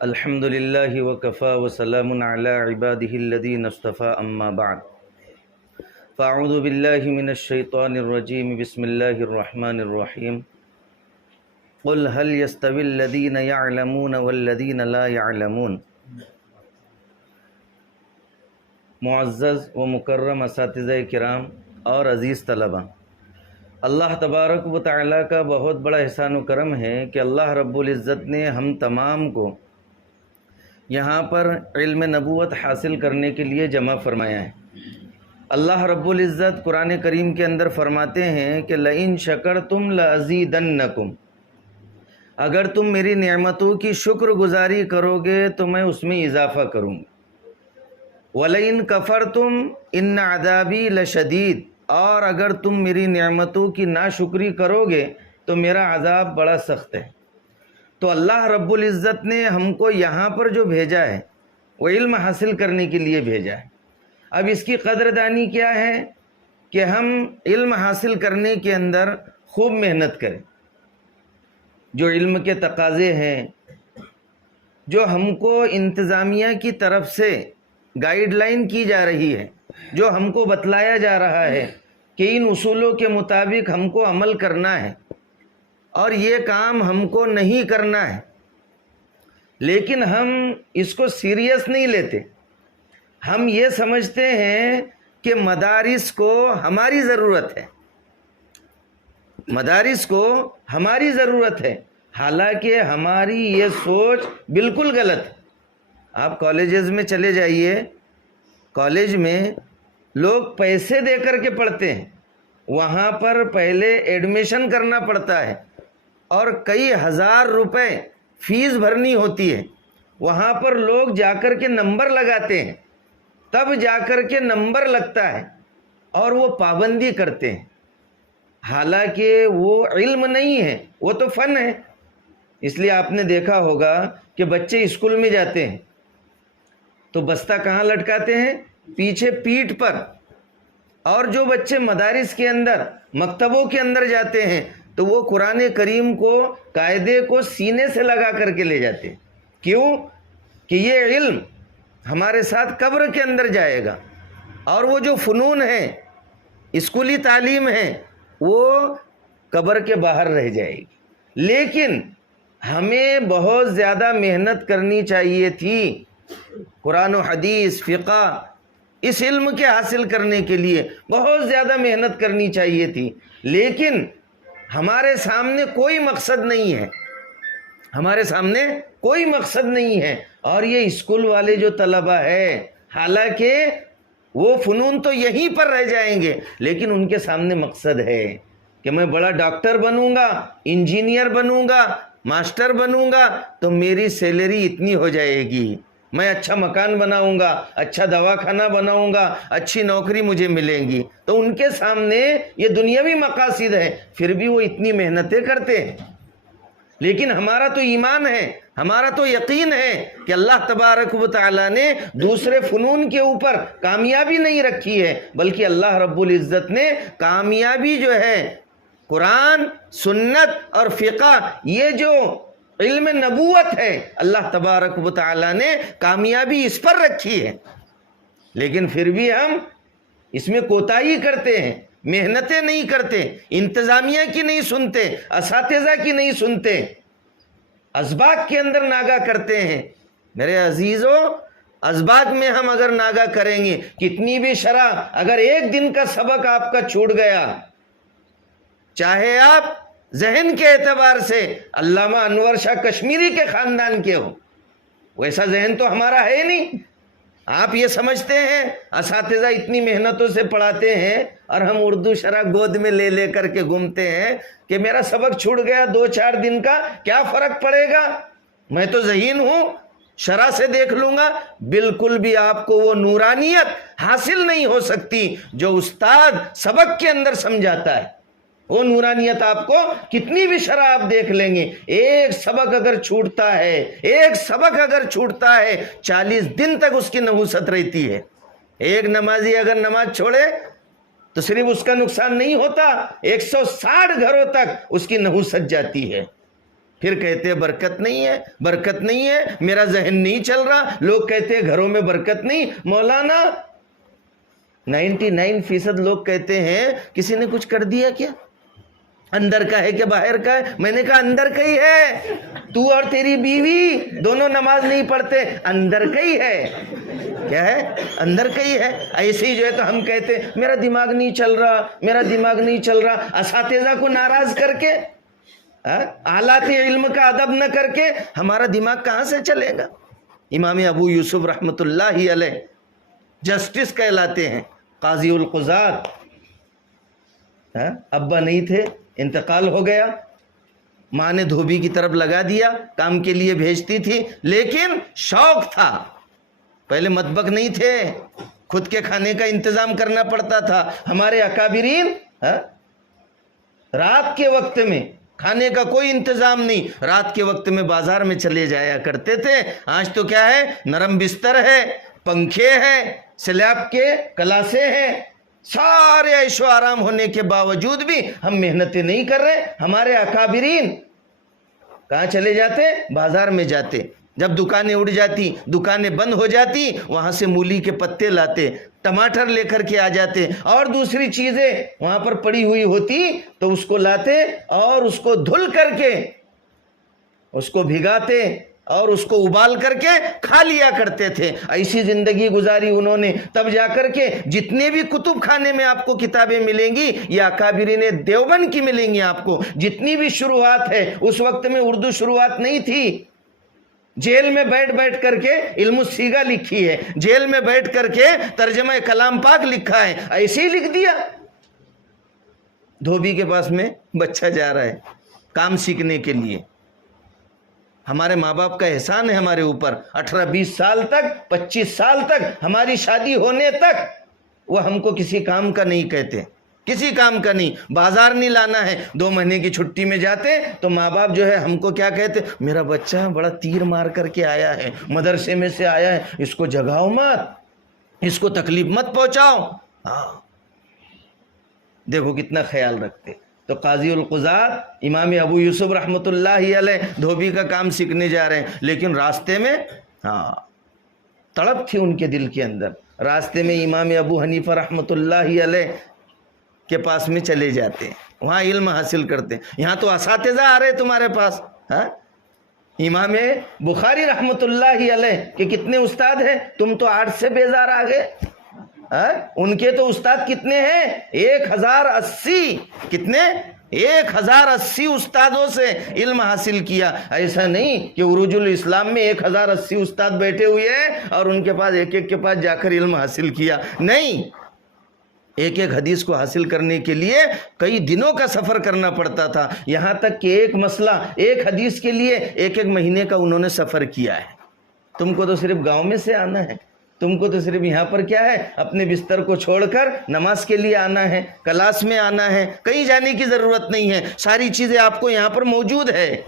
الحمد للہ وکفا وسلام علی عباده الذین اصطفى اما بعد فاعوذ باللہ من الشیطان الرجیم بسم اللہ الرحمن الرحیم قل هل يستوي الذین يعلمون والذین لا يعلمون۔ معزز و مکرم اساتذہ کرام اور عزیز طلبہ، اللہ تبارک و تعالیٰ کا بہت بڑا احسان و کرم ہے کہ اللہ رب العزت نے ہم تمام کو یہاں پر علم نبوت حاصل کرنے کے لیے جمع فرمایا ہے۔ اللہ رب العزت قرآن کریم کے اندر فرماتے ہیں کہ لئن شکرتم لازیدنکم، اگر تم میری نعمتوں کی شکر گزاری کرو گے تو میں اس میں اضافہ کروں گا۔ وَلَئِن كَفَرْتُمْ إِنَّ عَذَابِي لَشَدِيدٌ، اور اگر تم میری نعمتوں کی ناشکری کرو گے تو میرا عذاب بڑا سخت ہے۔ تو اللہ رب العزت نے ہم کو یہاں پر جو بھیجا ہے وہ علم حاصل کرنے کے لیے بھیجا ہے۔ اب اس کی قدردانی کیا ہے کہ ہم علم حاصل کرنے کے اندر خوب محنت کریں۔ جو علم کے تقاضے ہیں، جو ہم کو انتظامیہ کی طرف سے گائیڈ لائن کی جا رہی ہے، جو ہم کو بتلایا جا رہا ہے کہ ان اصولوں کے مطابق ہم کو عمل کرنا ہے اور یہ کام ہم کو نہیں کرنا ہے، لیکن ہم اس کو سیریس نہیں لیتے۔ ہم یہ سمجھتے ہیں کہ مدارس کو ہماری ضرورت ہے، مدارس کو ہماری ضرورت ہے، حالانکہ ہماری یہ سوچ بالکل غلط ہے۔ آپ کالجز میں چلے جائیے، کالج میں لوگ پیسے دے کر کے پڑھتے ہیں، وہاں پر پہلے ایڈمیشن کرنا پڑتا ہے اور کئی ہزار روپے فیس بھرنی ہوتی ہے۔ وہاں پر لوگ جا کر کے نمبر لگاتے ہیں، تب جا کر کے نمبر لگتا ہے اور وہ پابندی کرتے ہیں، حالانکہ وہ علم نہیں ہے، وہ تو فن ہے۔ اس لیے آپ نے دیکھا ہوگا کہ بچے اسکول میں جاتے ہیں تو بستہ کہاں لٹکاتے ہیں؟ پیچھے پیٹھ پر۔ اور جو بچے مدارس کے اندر، مکتبوں کے اندر جاتے ہیں تو وہ قرآن کریم کو، قاعدے کو سینے سے لگا کر کے لے جاتے ہیں۔ کیوں؟ کہ یہ علم ہمارے ساتھ قبر کے اندر جائے گا، اور وہ جو فنون ہیں، اسکولی تعلیم ہے، وہ قبر کے باہر رہ جائے گی۔ لیکن ہمیں بہت زیادہ محنت کرنی چاہیے تھی قرآن و حدیث، فقہ، اس علم کے حاصل کرنے کے لیے بہت زیادہ محنت کرنی چاہیے تھی، لیکن ہمارے سامنے کوئی مقصد نہیں ہے، ہمارے سامنے کوئی مقصد نہیں ہے۔ اور یہ اسکول والے جو طلبہ ہیں، حالانکہ وہ فنون تو یہیں پر رہ جائیں گے، لیکن ان کے سامنے مقصد ہے کہ میں بڑا ڈاکٹر بنوں گا، انجینئر بنوں گا، ماسٹر بنوں گا تو میری سیلری اتنی ہو جائے گی، میں اچھا مکان بناؤں گا، اچھا دواخانہ بناؤں گا، اچھی نوکری مجھے ملے گی۔ تو ان کے سامنے یہ دنیاوی مقاصد ہے، پھر بھی وہ اتنی محنتیں کرتے ہیں۔ لیکن ہمارا تو ایمان ہے، ہمارا تو یقین ہے کہ اللہ تبارک و تعالیٰ نے دوسرے فنون کے اوپر کامیابی نہیں رکھی ہے، بلکہ اللہ رب العزت نے کامیابی جو ہے قرآن، سنت اور فقہ، یہ جو علم نبوت ہے، اللہ تبارک و تعالیٰ نے کامیابی اس پر رکھی ہے۔ لیکن پھر بھی ہم اس میں کوتاہی کرتے ہیں، محنتیں نہیں کرتے، انتظامیہ کی نہیں سنتے، اساتذہ کی نہیں سنتے، اسباق کے اندر ناغہ کرتے ہیں۔ میرے عزیزو، اسباق میں ہم اگر ناغہ کریں گے، کتنی بھی شرح، اگر ایک دن کا سبق آپ کا چھوٹ گیا، چاہے آپ ذہن کے اعتبار سے علامہ انور شاہ کشمیری کے خاندان کے ہو، ویسا ذہن تو ہمارا ہے نہیں۔ آپ یہ سمجھتے ہیں اساتذہ اتنی محنتوں سے پڑھاتے ہیں اور ہم اردو شرح گود میں لے لے کر کے گھومتے ہیں کہ میرا سبق چھوٹ گیا 2-4 دن کا، کیا فرق پڑے گا، میں تو ذہین ہوں، شرح سے دیکھ لوں گا۔ بالکل بھی آپ کو وہ نورانیت حاصل نہیں ہو سکتی جو استاد سبق کے اندر سمجھاتا ہے۔ وہ نورانیت آپ کو کتنی بھی شرح آپ دیکھ لیں گے، ایک سبق اگر چھوٹتا ہے، ایک سبق اگر چھوٹتا ہے، 40 دن تک اس کی نحوست رہتی ہے۔ ایک نمازی اگر نماز چھوڑے تو صرف اس کا نقصان نہیں ہوتا، 160 گھروں تک اس کی نحوست جاتی ہے۔ پھر کہتے ہیں برکت نہیں ہے، برکت نہیں ہے، میرا ذہن نہیں چل رہا، لوگ کہتے ہیں گھروں میں برکت نہیں۔ مولانا 99% لوگ کہتے ہیں کسی نے کچھ کر دیا کیا، اندر کا ہے کہ باہر کا ہے؟ میں نے کہا اندر کا ہی ہے، تو اور تیری بیوی دونوں نماز نہیں پڑھتے، اندر کا ہی ہے۔ کیا ہے؟ اندر کا ہی ہے۔ ایسے ہی جو ہے تو ہم کہتے ہیں میرا دماغ نہیں چل رہا، میرا دماغ نہیں چل رہا، اساتذہ کو ناراض کر کے، آلات علم کا ادب نہ کر کے ہمارا دماغ کہاں سے چلے گا؟ امام ابو یوسف رحمۃ اللہ علیہ جسٹس کہلاتے ہیں، قاضی القضات۔ ابا نہیں تھے، انتقال ہو گیا، ماں نے دھوبی کی طرف لگا دیا، کام کے لیے بھیجتی تھی، لیکن شوق تھا۔ پہلے مطبخ نہیں تھے، خود کے کھانے کا انتظام کرنا پڑتا تھا۔ ہمارے اکابرین رات کے وقت میں کھانے کا کوئی انتظام نہیں، رات کے وقت میں بازار میں چلے جایا کرتے تھے۔ آج تو کیا ہے، نرم بستر ہے، پنکھے ہیں، سلیب کے کلاسے ہیں، سارے عیش و آرام ہونے کے باوجود بھی ہم محنتیں نہیں کر رہے۔ ہمارے اکابرین کہاں چلے جاتے؟ بازار میں جاتے، جب دکانیں اڑ جاتی، دکانیں بند ہو جاتی، وہاں سے مولی کے پتے لاتے، ٹماٹر لے کر کے آ جاتے، اور دوسری چیزیں وہاں پر پڑی ہوئی ہوتی تو اس کو لاتے اور اس کو دھل کر کے اس کو بھگاتے اور اس کو ابال کر کے کھا لیا کرتے تھے۔ ایسی زندگی گزاری انہوں نے، تب جا کر کے جتنے بھی کتب خانے میں آپ کو کتابیں ملیں گی یہ اکابرین دیوبند کی ملیں گی آپ کو۔ جتنی بھی شروعات ہے، اس وقت میں اردو شروعات نہیں تھی، جیل میں بیٹھ کر کے علم الصیغہ لکھی ہے، جیل میں بیٹھ کر کے ترجمہ کلام پاک لکھا ہے، ایسے ہی لکھ دیا۔ دھوبی کے پاس میں بچہ جا رہا ہے کام سیکھنے کے لیے، ہمارے ماں باپ کا احسان ہے ہمارے اوپر، 18-20 سال تک، 25 سال تک، ہماری شادی ہونے تک وہ ہم کو کسی کام کا نہیں کہتے، کسی کام کا نہیں، بازار نہیں لانا ہے۔ 2 مہینے کی چھٹی میں جاتے تو ماں باپ جو ہے ہم کو کیا کہتے، میرا بچہ بڑا تیر مار کر کے آیا ہے، مدرسے میں سے آیا ہے، اس کو جگاؤ مت، اس کو تکلیف مت پہنچاؤ۔ دیکھو کتنا خیال رکھتے۔ تو قاضی القضات امام ابو یوسف رحمۃ اللہ علیہ دھوبی کا کام سیکھنے جا رہے ہیں، لیکن راستے میں تڑپ تھی ان کے دل کے اندر، راستے میں امام ابو حنیفہ رحمۃ اللہ علیہ کے پاس میں چلے جاتے ہیں، وہاں علم حاصل کرتے ہیں۔ یہاں تو اساتذہ آ رہے تمہارے پاس، امام بخاری رحمۃ اللہ علیہ کے کتنے استاد ہیں، تم تو 8 سے بیزار آ گئے۔ ان کے تو استاد کتنے ہیں، 1080، کتنے، 1080 استادوں سے علم حاصل کیا۔ ایسا نہیں کہ عروج الاسلام میں 1080 استاد بیٹھے ہوئے ہیں اور ان کے پاس ایک کے پاس جا کر علم حاصل کیا، نہیں، ایک حدیث کو حاصل کرنے کے لیے کئی دنوں کا سفر کرنا پڑتا تھا، یہاں تک کہ ایک مسئلہ، ایک حدیث کے لیے ایک مہینے کا انہوں نے سفر کیا ہے۔ تم کو تو صرف گاؤں میں سے آنا ہے، تم کو تو صرف یہاں پر کیا ہے، اپنے بستر کو چھوڑ کر نماز کے لیے آنا ہے، کلاس میں آنا ہے، کہیں جانے کی ضرورت نہیں ہے، ساری چیزیں آپ کو یہاں پر موجود ہے،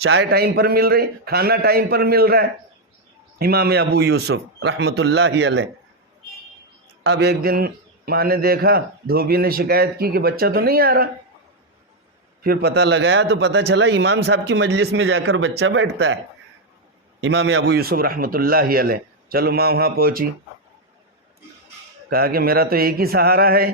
چائے ٹائم پر مل رہی، کھانا ٹائم پر مل رہا ہے۔ امام ابو یوسف رحمۃ اللہ علیہ، اب ایک دن ماں نے دیکھا، دھوبی نے شکایت کی کہ بچہ تو نہیں آ رہا، پھر پتہ لگایا تو پتہ چلا امام صاحب کی مجلس میں جا کر بچہ بیٹھتا ہے۔ امام ابو یوسف رحمۃ اللہ علیہ، چلو ماں وہاں پہنچی، کہا کہ میرا تو ایک ہی سہارا ہے،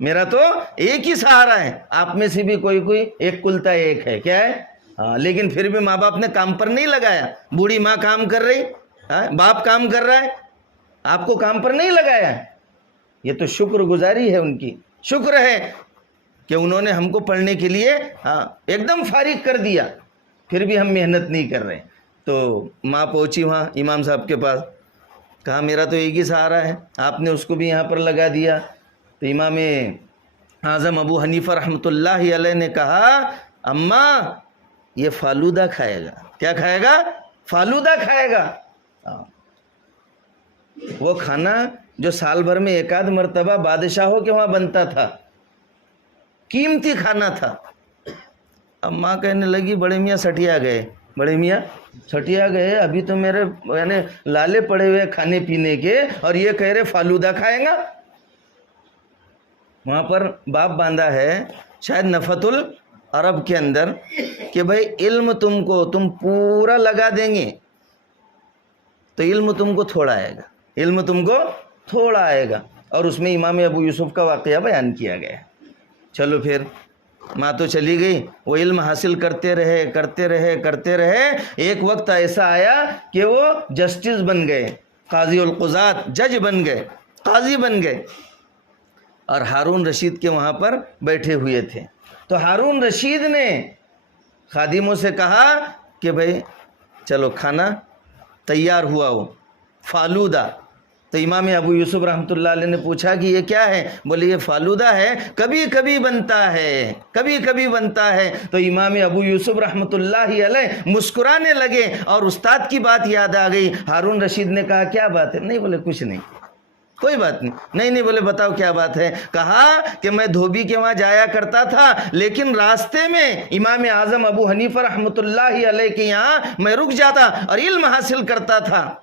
میرا تو ایک ہی سہارا ہے، آپ میں سے بھی کوئی ایک کلتا ایک ہے، کیا ہے؟ لیکن پھر بھی ماں باپ نے کام پر نہیں لگایا، بوڑھی ماں کام کر رہی، باپ کام کر رہا ہے، آپ کو کام پر نہیں لگایا۔ یہ تو شکر گزاری ہے ان کی، شکر ہے کہ انہوں نے ہم کو پڑھنے کے لیے ایک دم فارغ کر دیا، پھر بھی ہم محنت نہیں کر رہے۔ تو ماں پہنچی وہاں امام صاحب کے پاس، کہا میرا تو ایک ہی سہارا ہے، آپ نے اس کو بھی یہاں پر لگا دیا۔ تو امام اعظم ابو حنیفہ رحمۃ اللہ علیہ نے کہا، اماں یہ فالودہ کھائے گا۔ کیا کھائے گا؟ فالودہ کھائے گا۔ وہ کھانا جو سال بھر میں ایک آدھ مرتبہ بادشاہوں کے وہاں بنتا تھا، قیمتی کھانا تھا۔ اب ماں کہنے لگی بڑے میاں سٹیا گئے، بڑے میاں سٹیا گئے، ابھی تو میرے یعنی لالے پڑے ہوئے کھانے پینے کے اور یہ کہہ رہے فالودہ کھائیں گا۔ وہاں پر باپ باندھا ہے، شاید نفت عرب کے اندر کہ بھائی علم تم پورا لگا دیں گے تو علم تم کو تھوڑا آئے گا، علم تم کو تھوڑا آئے گا. اور اس میں امام ابو یوسف کا واقعہ بیان کیا گیا ہے. چلو پھر ماں تو چلی گئی، وہ علم حاصل کرتے رہے. ایک وقت ایسا آیا کہ وہ جسٹس بن گئے، قاضی القضات، جج بن گئے، قاضی بن گئے. اور ہارون رشید کے وہاں پر بیٹھے ہوئے تھے. تو ہارون رشید نے خادموں سے کہا کہ بھائی چلو کھانا تیار ہوا ہو، فالودہ. تو امام ابو یوسف رحمۃ اللہ علیہ نے پوچھا کہ یہ کیا ہے؟ بولے یہ فالودہ ہے، کبھی کبھی بنتا ہے. تو امام ابو یوسف رحمۃ اللہ علیہ مسکرانے لگے اور استاد کی بات یاد آ گئی. ہارون رشید نے کہا کیا بات ہے؟ نہیں، بولے کچھ نہیں، کوئی بات نہیں. بولے بتاؤ کیا بات ہے؟ کہا کہ میں دھوبی کے وہاں جایا کرتا تھا، لیکن راستے میں امام اعظم ابو حنیفہ رحمۃ اللہ علیہ کے یہاں میں رک جاتا اور علم حاصل کرتا تھا.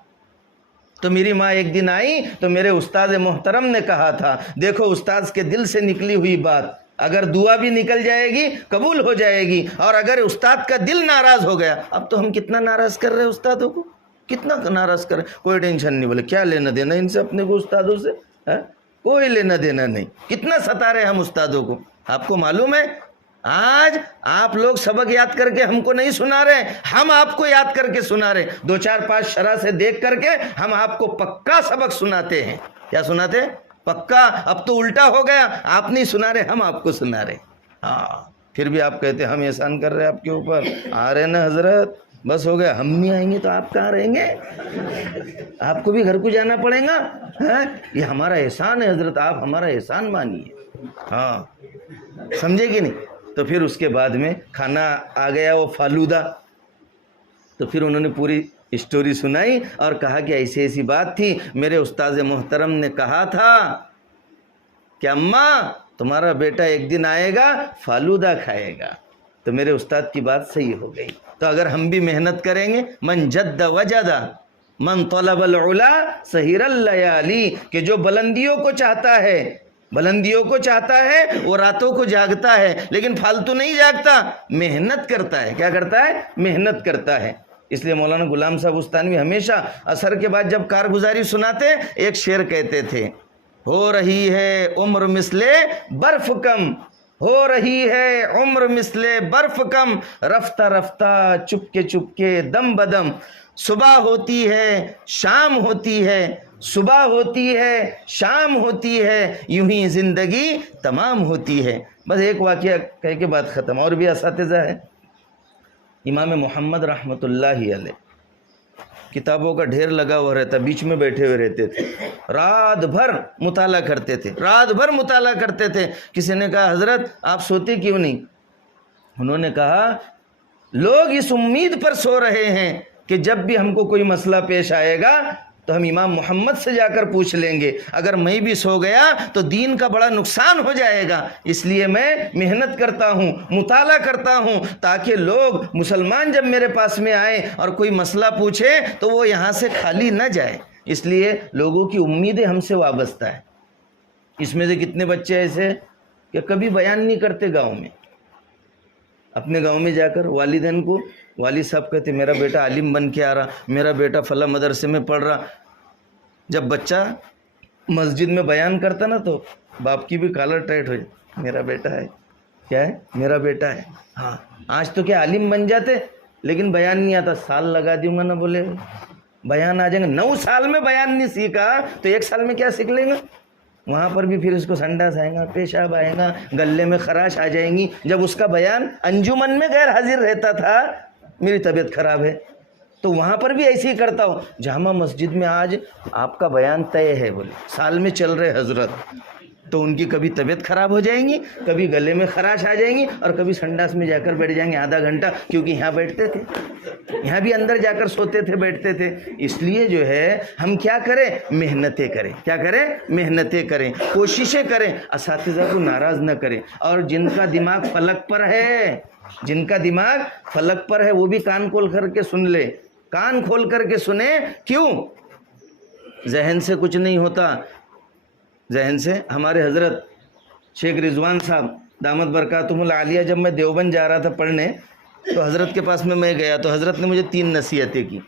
تو میری ماں ایک دن آئی تو میرے استاد محترم نے کہا تھا، دیکھو استاد کے دل سے نکلی ہوئی بات، اگر دعا بھی نکل جائے گی قبول ہو جائے گی، اور اگر استاد کا دل ناراض ہو گیا. اب تو ہم کتنا ناراض کر رہے ہیں استادوں کو، کتنا ناراض کر رہے ہیں. کوئی ٹینشن نہیں، بولے کیا لینا دینا ان سے اپنے کو استادوں سے، کوئی لینا دینا نہیں. کتنا ستا رہے ہم استادوں کو. آپ کو معلوم ہے آج آپ لوگ سبق یاد کر کے ہم کو نہیں سنا رہے، ہم آپ کو یاد کر کے سنا رہے. 2-4-5 شرح سے دیکھ کر کے ہم آپ کو پکا سبق سناتے ہیں. کیا سناتے ہیں؟ پکا. اب تو الٹا ہو گیا، آپ نہیں سنا رہے، ہم آپ کو سنا رہے. پھر بھی آپ کہتے ہیں ہم احسان کر رہے ہیں آپ کے اوپر. آ رہے نا حضرت، بس ہو گیا. ہم نہیں آئیں گے تو آپ کہاں رہیں گے؟ آپ کو بھی گھر کو جانا پڑے گا. یہ ہمارا احسان ہے حضرت، آپ ہمارا احسان مانیے. سمجھے کہ نہیں؟ تو پھر اس کے بعد میں کھانا آ گیا، وہ فالودہ. تو پھر انہوں نے پوری اسٹوری سنائی اور کہا کہ ایسی ایسی بات تھی، میرے استاد محترم نے کہا تھا کہ اماں تمہارا بیٹا ایک دن آئے گا فالودہ کھائے گا. تو میرے استاد کی بات صحیح ہو گئی. تو اگر ہم بھی محنت کریں گے، من جد وجد من طلب العلا سہر اللیالی، کہ جو بلندیوں کو چاہتا ہے وہ راتوں کو جاگتا ہے، لیکن فالتو نہیں جاگتا، محنت کرتا ہے. کیا کرتا ہے؟ محنت کرتا ہے. اس لیے مولانا غلام صاحب استانوی ہمیشہ عصر کے بعد جب کارگزاری سناتے ایک شعر کہتے تھے، ہو رہی ہے عمر مثل برف کم، ہو رہی ہے عمر مثل برف کم، رفتہ رفتہ چپ کے دم بدم، صبح ہوتی ہے شام ہوتی ہے، صبح ہوتی ہے شام ہوتی ہے، یوں ہی زندگی تمام ہوتی ہے. بس ایک واقعہ کہہ کے بات ختم. اور بھی اساتذہ ہیں. امام محمد رحمۃ اللہ علیہ کتابوں کا ڈھیر لگا ہوا رہتا، بیچ میں بیٹھے ہوئے رہتے تھے، رات بھر مطالعہ کرتے تھے. کسی نے کہا حضرت آپ سوتے کیوں نہیں؟ انہوں نے کہا لوگ اس امید پر سو رہے ہیں کہ جب بھی ہم کو کوئی مسئلہ پیش آئے گا تو ہم امام محمد سے جا کر پوچھ لیں گے، اگر میں بھی سو گیا تو دین کا بڑا نقصان ہو جائے گا. اس لیے میں محنت کرتا ہوں، مطالعہ کرتا ہوں، تاکہ لوگ مسلمان جب میرے پاس میں آئیں اور کوئی مسئلہ پوچھے تو وہ یہاں سے خالی نہ جائے. اس لیے لوگوں کی امیدیں ہم سے وابستہ ہیں. اس میں سے کتنے بچے ایسے کہ کبھی بیان نہیں کرتے گاؤں میں. اپنے گاؤں میں جا کر والدین کو، والد صاحب کہتے میرا بیٹا عالم بن کے آ رہا، میرا بیٹا فلاں مدرسے میں پڑھ رہا. جب بچہ مسجد میں بیان کرتا نا تو باپ کی بھی کالر ٹائٹ ہو جائے، میرا بیٹا ہے. کیا ہے؟ میرا بیٹا ہے. ہاں آج تو کیا عالم بن جاتے، لیکن بیان نہیں آتا. سال لگا دوں گا نا، بولے بیان آ جائیں گے. 9 سال میں بیان نہیں سیکھا تو 1 سال میں کیا سیکھ لیں گا؟ وہاں پر بھی پھر اس کو سنڈاس آئے گا، پیشاب آئے گا، گلے میں خراش آ جائیں گی. جب اس کا بیان انجمن میں غیر حاضر رہتا تھا، میری طبیعت خراب ہے، تو وہاں پر بھی ایسے ہی کرتا ہوں. جامع مسجد میں آج آپ کا بیان طے ہے، بولے سال میں چل رہے حضرت، تو ان کی کبھی طبیعت خراب ہو جائیں گی، کبھی گلے میں خراش آ جائیں گی، اور کبھی سنڈاس میں جا کر بیٹھ جائیں گے آدھا گھنٹہ. کیونکہ یہاں بیٹھتے تھے، یہاں بھی اندر جا کر سوتے تھے، بیٹھتے تھے. اس لیے جو ہے ہم کیا کریں؟ محنتیں کریں. کیا کریں؟ محنتیں کریں، کوششیں کریں، اساتذہ کو ناراض نہ کریں. اور جن کا دماغ فلک پر ہے، وہ بھی کان کھول کر کے سن لے، کان کھول کر کے سنیں. کیوں؟ ذہن سے کچھ نہیں ہوتا. ذہن سے ہمارے حضرت شیخ رضوان صاحب دامت برکاتہم العالیہ، جب میں دیوبند جا رہا تھا پڑھنے تو حضرت کے پاس میں گیا تو حضرت نے مجھے 3 نصیحتیں کی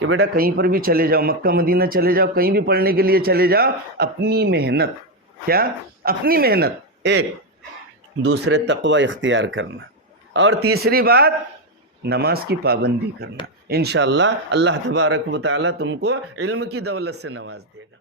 کہ بیٹا کہیں پر بھی چلے جاؤ، مکہ مدینہ چلے جاؤ، کہیں بھی پڑھنے کے لیے چلے جاؤ، اپنی محنت، کیا؟ اپنی محنت، ایک، دوسرے تقوی اختیار کرنا، اور تیسری بات نماز کی پابندی کرنا۔ انشاءاللہ اللہ تبارک و تعالیٰ تم کو علم کی دولت سے نواز دے گا۔